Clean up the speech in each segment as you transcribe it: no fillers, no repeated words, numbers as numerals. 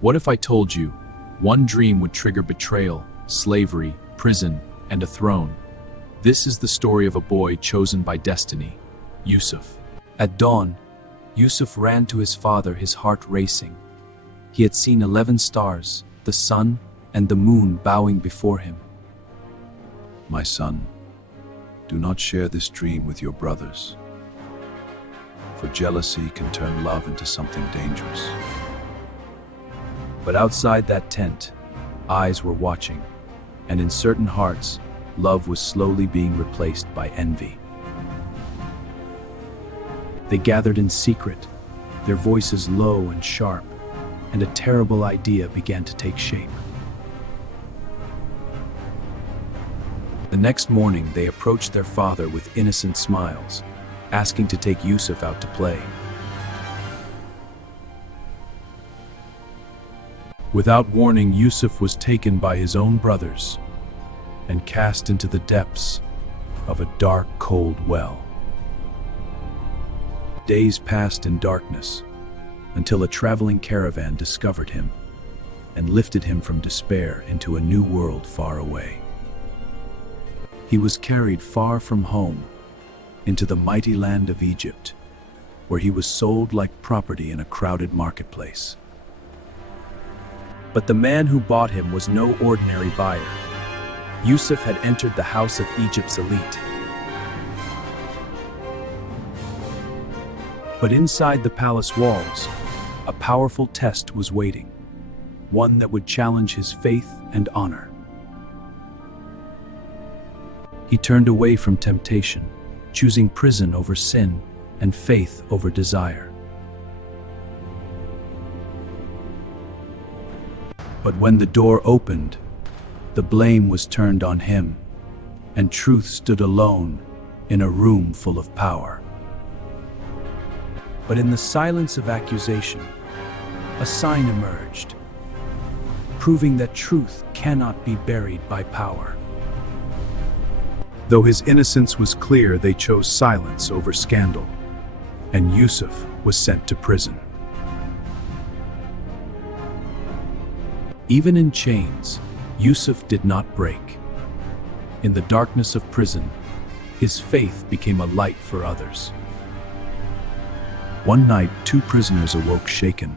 What if I told you one dream would trigger betrayal, slavery, prison, and a throne? This is the story of a boy chosen by destiny, Yusuf. At dawn, Yusuf ran to his father, his heart racing. He had seen 11 stars, the sun and the moon bowing before him. My son, do not share this dream with your brothers, for jealousy can turn love into something dangerous. But outside that tent, eyes were watching, and in certain hearts, love was slowly being replaced by envy. They gathered in secret, their voices low and sharp, and a terrible idea began to take shape. The next morning, they approached their father with innocent smiles, asking to take Yusuf out to play. Without warning, Yusuf was taken by his own brothers and cast into the depths of a dark, cold well. Days passed in darkness until a traveling caravan discovered him and lifted him from despair into a new world far away. He was carried far from home into the mighty land of Egypt, where he was sold like property in a crowded marketplace. But the man who bought him was no ordinary buyer. Yusuf had entered the house of Egypt's elite. But inside the palace walls, a powerful test was waiting, one that would challenge his faith and honor. He turned away from temptation, choosing prison over sin and faith over desire. But when the door opened, the blame was turned on him, and truth stood alone in a room full of power. But in the silence of accusation, a sign emerged, proving that truth cannot be buried by power. Though his innocence was clear, they chose silence over scandal, and Yusuf was sent to prison. Even in chains, Yusuf did not break. In the darkness of prison, his faith became a light for others. One night, 2 prisoners awoke shaken,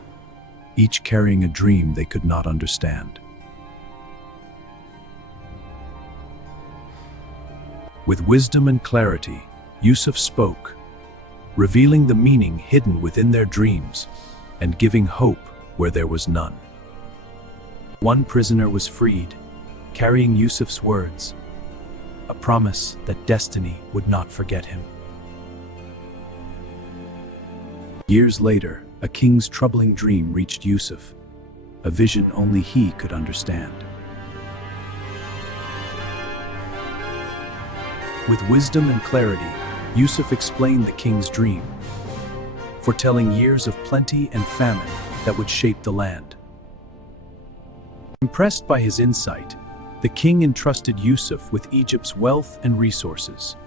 each carrying a dream they could not understand. With wisdom and clarity, Yusuf spoke, revealing the meaning hidden within their dreams and giving hope where there was none. One prisoner was freed, carrying Yusuf's words, a promise that destiny would not forget him. Years later, a king's troubling dream reached Yusuf, a vision only he could understand. With wisdom and clarity, Yusuf explained the king's dream, foretelling years of plenty and famine that would shape the land. Impressed by his insight, the king entrusted Yusuf with Egypt's wealth and resources,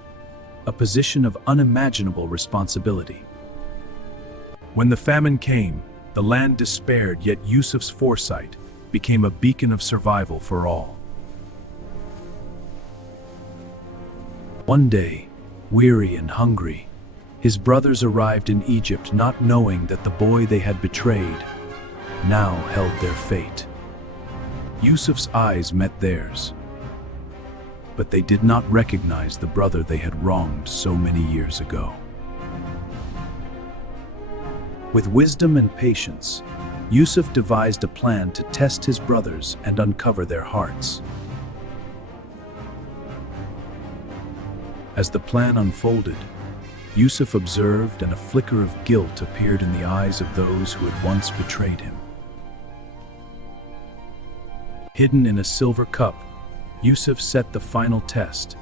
a position of unimaginable responsibility. When the famine came, the land despaired, yet Yusuf's foresight became a beacon of survival for all. One day, weary and hungry, his brothers arrived in Egypt, not knowing that the boy they had betrayed now held their fate. Yusuf's eyes met theirs, but they did not recognize the brother they had wronged so many years ago. With wisdom and patience, Yusuf devised a plan to test his brothers and uncover their hearts. As the plan unfolded, Yusuf observed, and a flicker of guilt appeared in the eyes of those who had once betrayed him. Hidden in a silver cup, Yusuf set the final test,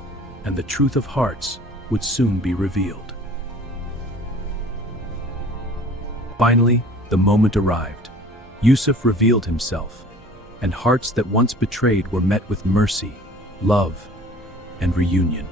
and the truth of hearts would soon be revealed. Finally, the moment arrived. Yusuf revealed himself, and hearts that once betrayed were met with mercy, love, and reunion.